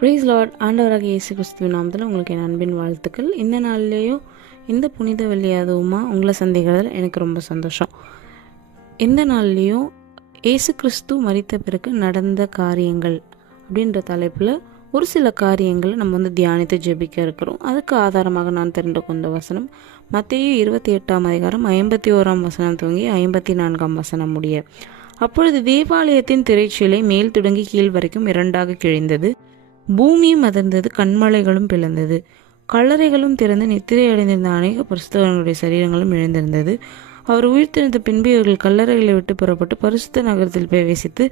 Price Lord. ஆண்டவராக இயேசு கிறிஸ்துவின் நாமத்தில் உங்களுக்கு என் அன்பின் வாழ்த்துக்கள். இந்த நாள்லேயும் இந்த புனித வெள்ளி அதுவுமா உங்களை சந்திக்கிறதுல எனக்கு ரொம்ப சந்தோஷம். இந்த நாள்லேயும் இயேசு கிறிஸ்து மரித்த பிறகு நடந்த காரியங்கள் அப்படின்ற தலைப்பில் ஒரு சில காரியங்களை நம்ம தியானித்து ஜெபிக்க இருக்கிறோம். அதுக்கு ஆதாரமாக நான் தெரிந்து கொண்ட வசனம் மத்தேயு 28 51 வசனம் துவங்கி 54 வசனம் முடிய. அப்பொழுது தேவாலயத்தின் திரைச்சீலை மேல் தொடங்கி கீழ் வரைக்கும் 2 கிழிந்தது. பூமியும் அதிர்ந்தது, கண்மலைகளும் பிளந்தது, கல்லறைகளும் திறந்து நித்திரை அடைந்திருந்த அநேக பரிசுத்தவான்களுடைய சரீரங்களும் எழுந்திருந்தது. அவர் உயிர்த்தெழுந்த பின்பு இவர்கள் கல்லறைகளை விட்டு புறப்பட்டு பரிசுத்த நகரத்தில் பிரவேசித்து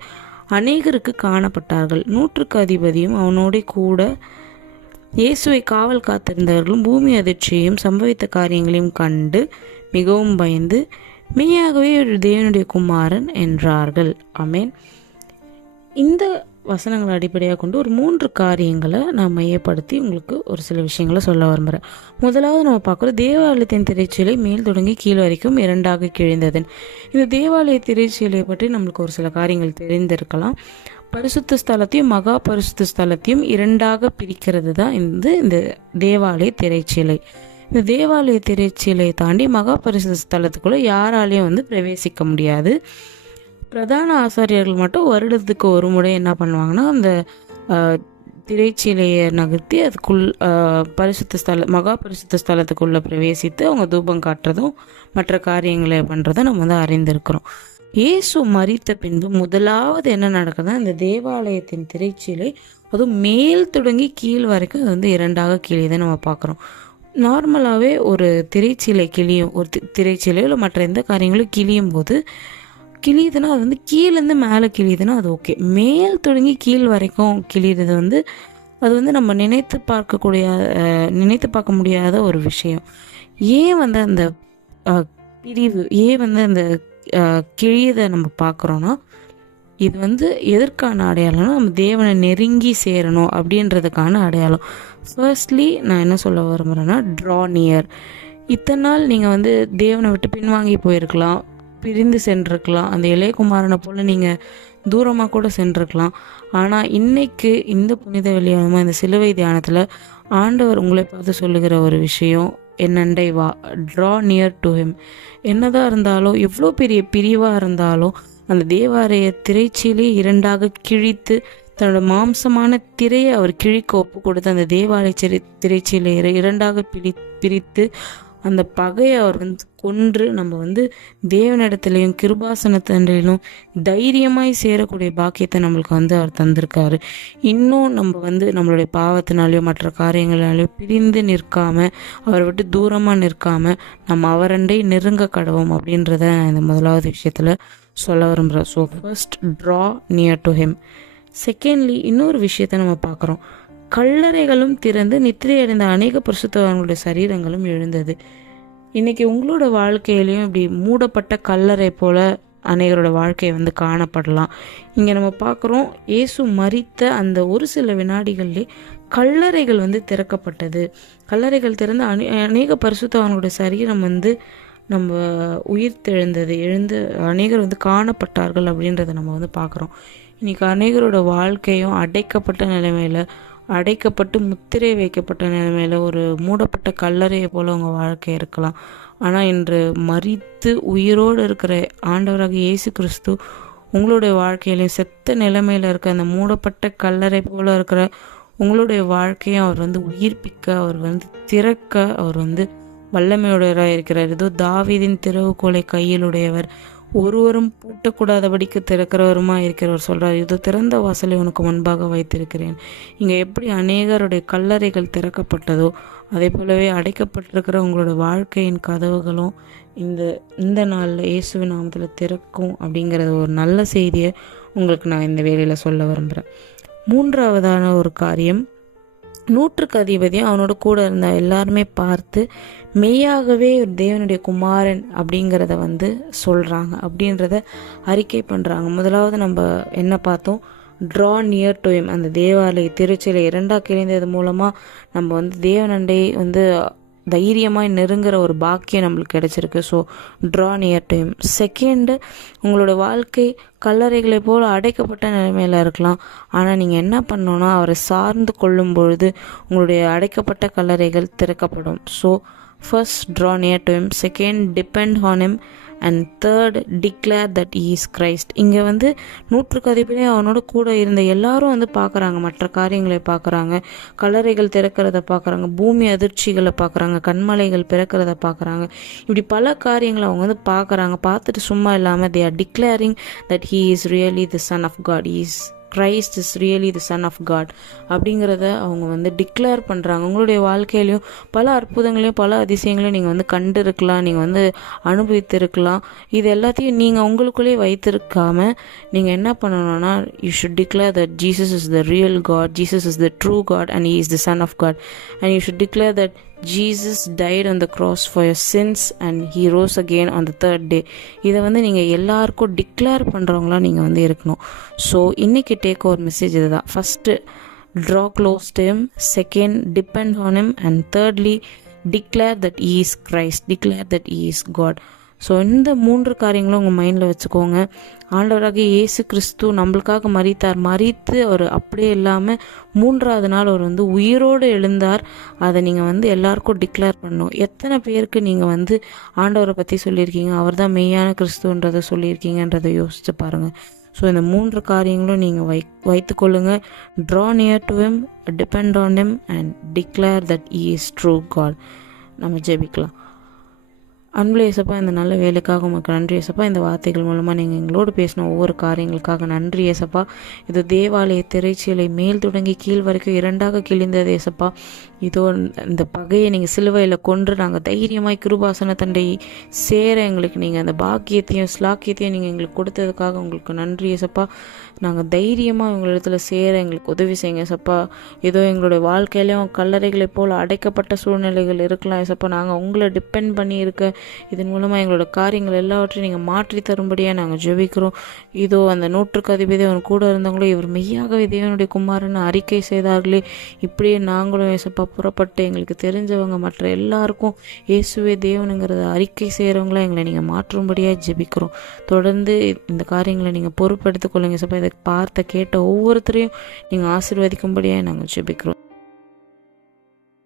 அநேகருக்கு காணப்பட்டார்கள். 100க்கு அதிபதியும் அவனோட கூட இயேசுவை காவல் காத்திருந்தவர்களும் பூமி அதிர்ச்சியையும் சம்பவித்த காரியங்களையும் கண்டு மிகவும் பயந்து மெய்யாகவே ஒரு தேவனுடைய குமாரன் என்றார்கள். ஆமேன். இந்த வசனங்களை அடிப்படையாக கொண்டு ஒரு 3 காரியங்களை நான் மையப்படுத்தி உங்களுக்கு ஒரு சில விஷயங்களை சொல்ல விரும்புகிறேன். முதலாவது நம்ம பார்க்குறோம், தேவாலயத்தின் திரைச்சீலை மேல் தொடங்கி கீழ் வரைக்கும் 2 கிழிந்தது. இந்த தேவாலய திரைச்சீலையை பற்றி நம்மளுக்கு ஒரு சில காரியங்கள் தெரிந்திருக்கலாம். பரிசுத்த ஸ்தலத்தையும் மகா பரிசுத்த ஸ்தலத்தையும் 2 பிரிக்கிறது தான் இந்த தேவாலய திரைச்சீலை. இந்த தேவாலய திரைச்சீலையை தாண்டி மகா பரிசுத்த ஸ்தலத்துக்குள்ளே யாராலையும் பிரவேசிக்க முடியாது. பிரதான ஆசாரியர்கள் மட்டும் வருடத்துக்கு ஒரு முறை என்ன பண்ணுவாங்கன்னா, அந்த திரைச்சீலையை நகர்த்தி அதுக்குள் மகா பரிசுத்த ஸ்தலத்துக்குள்ளே பிரவேசித்து அவங்க தூபம் காட்டுறதும் மற்ற காரியங்களை பண்ணுறதும் நம்ம அறிந்திருக்கிறோம். இயேசு மரித்த பின்பு முதலாவது என்ன நடக்குதுன்னா, இந்த தேவாலயத்தின் திரைச்சீலை அதுவும் மேல் தொடங்கி கீழ் வரைக்கும் அது 2 கிழியதை நம்ம பார்க்குறோம். நார்மலாகவே ஒரு திரைச்சீலை கிழியும், ஒரு திரைச்சீலையோ இல்லை மற்ற எந்த காரியங்களும் கிழியும் போது கிழியுதுன்னா அது கீழேருந்து மேலே கிழியுதுன்னா அது ஓகே. மேல் தொடங்கி கீழ் வரைக்கும் கிழியுறது அது நம்ம நினைத்து பார்க்க முடியாத ஒரு விஷயம். ஏன் அந்த பிரிவு, ஏன் அந்த கிழியதை நம்ம பார்க்குறோன்னா, இது எதற்கான அடையாளம்னா நம்ம தேவனை நெருங்கி சேரணும் அப்படின்றதுக்கான அடையாளம். ஃபர்ஸ்ட்லி நான் என்ன சொல்ல விரும்புகிறேன்னா, ட்ரா நியர். இத்தனை நாள் நீங்கள் தேவனை விட்டு பின்வாங்கி போயிருக்கலாம், பிரிந்து சென்றிருக்கலாம், அந்த இளையகுமாரனை போல் நீங்கள் தூரமாக கூட சென்றிருக்கலாம். ஆனால் இன்னைக்கு இந்த புனித வெளியாக இந்த சிலுவை தியானத்தில் ஆண்டவர் உங்களை பார்த்து சொல்லுகிற ஒரு விஷயம், என்னண்டை வா, ட்ரா நியர் டு ஹிம். என்னதான் இருந்தாலும், எவ்வளோ பெரிய பிரிவாக இருந்தாலும், அந்த தேவாலய திரைச்சீலை 2 கிழித்து தன்னோட மாம்சமான திரையை அவர் கிழிக்க ஒப்பு கொடுத்து அந்த தேவாலய திரைச்சீலை 2 பிரித்து அந்த பகையை அவர் கொன்று நம்ம தேவனிடத்துலையும் கிருபாசனத்திலும் தைரியமாய் சேரக்கூடிய பாக்கியத்தை நம்மளுக்கு அவர் தந்திருக்காரு. இன்னும் நம்ம நம்மளுடைய பாவத்தினாலேயோ மற்ற காரியங்களாலேயோ பிரிந்து நிற்காம, அவரை விட்டு தூரமாக நிற்காம நம்ம அவரண்டை நெருங்க கடவோம் அப்படின்றத இந்த முதலாவது விஷயத்தில் சொல்ல விரும்புகிறேன். So first, draw near to him. Secondly, இன்னொரு விஷயத்தை நம்ம பார்க்குறோம், கல்லறைகளும் திறந்து நித்திரை அடைந்த அநேக பரிசுத்தவான்களுடைய சரீரங்களும் எழுந்தது. இன்னைக்கு உங்களோட வாழ்க்கையிலையும் இப்படி மூடப்பட்ட கல்லறை போல அநேகரோட வாழ்க்கையை காணப்படலாம். இங்கே நம்ம பார்க்குறோம், இயேசு மரித்த அந்த ஒரு சில வினாடிகள்லே கல்லறைகள் திறக்கப்பட்டது. கல்லறைகள் திறந்து அநேக பரிசுத்தவான்களுடைய சரீரம் நம்ம எழுந்து அநேகர் காணப்பட்டார்கள் அப்படின்றத நம்ம பார்க்குறோம். இன்னைக்கு அநேகரோட வாழ்க்கையும் அடைக்கப்பட்ட நிலைமையில், அடைக்கப்பட்டு முத்திரை வைக்கப்பட்ட நிலைமையில் ஒரு மூடப்பட்ட கல்லறையை போல் உங்கள் வாழ்க்கை இருக்கலாம். ஆனால் இன்று மரித்து உயிரோடு இருக்கிற ஆண்டவராக இயேசு கிறிஸ்து உங்களுடைய வாழ்க்கையிலையும் செத்த நிலைமையில் இருக்க அந்த மூடப்பட்ட கல்லறை போல் இருக்கிற உங்களுடைய வாழ்க்கையும் அவர் உயிர்ப்பிக்க, அவர் திறக்க அவர் வல்லமையுடையவராக இருக்கிறார். ஏதோ தாவீதின் திறவுகோலை கையிலுடையவர், ஒருவரும் பூட்டக்கூடாதபடிக்கு திறக்கிறவருமா இருக்கிறவர் சொல்கிறார், இதோ திறந்த வாசலை உனக்கு முன்பாக வைத்திருக்கிறேன். இங்கே எப்படி அநேகருடைய கல்லறைகள் திறக்கப்பட்டதோ அதே போலவே அடைக்கப்பட்டிருக்கிற உங்களோட வாழ்க்கையின் கதவுகளும் இந்த நாளில் இயேசுவின் நாமத்தில் திறக்கும் அப்படிங்கிறது ஒரு நல்ல செய்தியை உங்களுக்கு நான் இந்த வேளையில் சொல்ல விரும்புகிறேன். 3வதான ஒரு காரியம், 100க்கு அதிபதியும் அவனோட கூட இருந்த எல்லாருமே பார்த்து மெய்யாகவே ஒரு தேவனுடைய குமாரன் அப்படிங்கிறத சொல்கிறாங்க, அப்படின்றத அறிக்கை பண்ணுறாங்க. முதலாவது நம்ம என்ன பார்த்தோம், ட்ரா நியர் டு ஹிம். அந்த தேவாலய திருச்சிலை 2 கிழிந்தது மூலமாக நம்ம தேவனண்டை தைரியமாக நெருங்குற ஒரு பாக்கியம் நம்மளுக்கு கிடைச்சிருக்கு. So draw near to him. Second, உங்களோட வாழ்க்கை கல்லறைகளை போல் அடைக்கப்பட்ட நிலைமையில் இருக்கலாம். ஆனால் நீங்கள் என்ன பண்ணணும்னா அவரை சார்ந்து கொள்ளும் பொழுது உங்களுடைய அடைக்கப்பட்ட கல்லறைகள் திறக்கப்படும். So first, draw near to him. Second, depend on him. And third, declare that he is Christ. இங்கே வந்து 100க்கு அதிபதி அவனோட கூட இருந்த எல்லாரும் பார்க்குறாங்க, மற்ற காரியங்களை பார்க்குறாங்க, கல்லறைகள் திறக்கிறத பார்க்குறாங்க, பூமி அதிர்ச்சிகளை பார்க்குறாங்க, கண்மலைகள் பிறக்கிறத பார்க்குறாங்க. இப்படி பல காரியங்களை அவங்க பார்க்குறாங்க. பார்த்துட்டு சும்மா இல்லாமல் they are declaring that he is really the son of God. Christ is really the son of God அப்படிங்கிறத அவங்க டிக்ளேர் பண்ணுறாங்க. உங்களுடைய வாழ்க்கையிலையும் பல அற்புதங்களையும் பல அதிசயங்களையும் நீங்கள் கண்டு இருக்கலாம், நீங்கள் அனுபவித்திருக்கலாம். இது எல்லாத்தையும் நீங்கள் உங்களுக்குள்ளேயே வைத்திருக்காமல் நீங்கள் என்ன பண்ணணும்னா, you should declare that Jesus is the real God, Jesus is the true God and he is the son of God, and you should declare that Jesus died on the cross for your sins and he rose again on the third day. இதை நீங்கள் எல்லாருக்கும் declare பண்ணுறவங்களா நீங்கள் இருக்கணும். So இன்றைக்கி take over message இதுதான். First, draw close to him. Second, depend on him. And thirdly, declare that he is Christ, declare that he is God. So இந்த 3 காரியங்களும் உங்கள் மைண்டில் வச்சுக்கோங்க. ஆண்டவராக இயேசு கிறிஸ்து நம்மளுக்காக மரித்து அவர் அப்படியே இல்லாமல் 3ஆவது நாள் அவர் உயிரோடு எழுந்தார். அதை நீங்கள் எல்லாருக்கும் டிக்ளேர் பண்ணணும். எத்தனை பேருக்கு நீங்கள் ஆண்டவரை பற்றி சொல்லியிருக்கீங்க, அவர் தான் மெய்யான கிறிஸ்துன்றதை சொல்லியிருக்கீங்கன்றதை யோசிச்சு பாருங்கள். ஸோ இந்த 3 காரியங்களும் நீங்கள் வைத்துக்கொள்ளுங்க. Draw near to him, depend on him and declare that he is true God. நம்ம ஜெபிக்கலாம். அன்புள்ள இயேசப்பா, இந்த நல்ல வேலைக்காக உங்களுக்கு நன்றி இயேசப்பா. இந்த வார்த்தைகள் மூலமாக நீங்கள் எங்களோடு பேசின ஒவ்வொரு காரியங்களுக்காக நன்றி இயேசப்பா. இது தேவாலய திரைச்சீலை மேல் தொடங்கி கீழ் வரைக்கும் 2ஆக கிழிந்தது இயேசப்பா. இதோ இந்த பகையை நீங்கள் சிலுவையில் கொன்று நாங்கள் தைரியமாய் கிருபாசன தண்டை சேர எங்களுக்கு நீங்கள் அந்த பாக்கியத்தையும் ஸ்லாக்கியத்தையும் நீங்கள் எங்களுக்கு கொடுத்ததுக்காக உங்களுக்கு நன்றி இயேசப்பா. நாங்கள் தைரியமாக உங்களிடத்தில் சேர எங்களுக்கு உதவி செய்யுங்க இயேசப்பா. ஏதோ எங்களுடைய வாழ்க்கையிலையும் கல்லறைகளை போல் அடைக்கப்பட்ட சூழ்நிலைகள் இருக்கலாம் இயேசப்பா. நாங்கள் உங்களை டிபெண்ட் பண்ணி இருக்க இதன் மூலமாக எங்களோட காரியங்கள் எல்லாவற்றையும் நீங்கள் மாற்றி தரும்படியாக நாங்கள் ஜெபிக்கிறோம். இதோ அந்த 100க்கு அதிபதி அவன் கூட இருந்தவங்களோ இவர் மெய்யாகவே தேவனுடைய குமாரன்னு அறிக்கை செய்தார்களே, இப்படியே நாங்களும் இயேசப்பா புறப்பட்டு எங்களுக்கு தெரிஞ்சவங்க மற்ற எல்லாருக்கும் இயேசுவே தேவனுங்கிறத அறிக்கை செய்கிறவங்களா எங்களை நீங்கள் மாற்றும்படியாக ஜெபிக்கிறோம். தொடர்ந்து இந்த காரியங்களை நீங்கள் பொறுப்பெடுத்துக் கொள்ளுங்க இயேசப்பா. இதை பார்த்த கேட்ட ஒவ்வொருத்தரையும் நீங்கள் ஆசீர்வதிக்கும்படியாக நாங்கள் ஜெபிக்கிறோம்.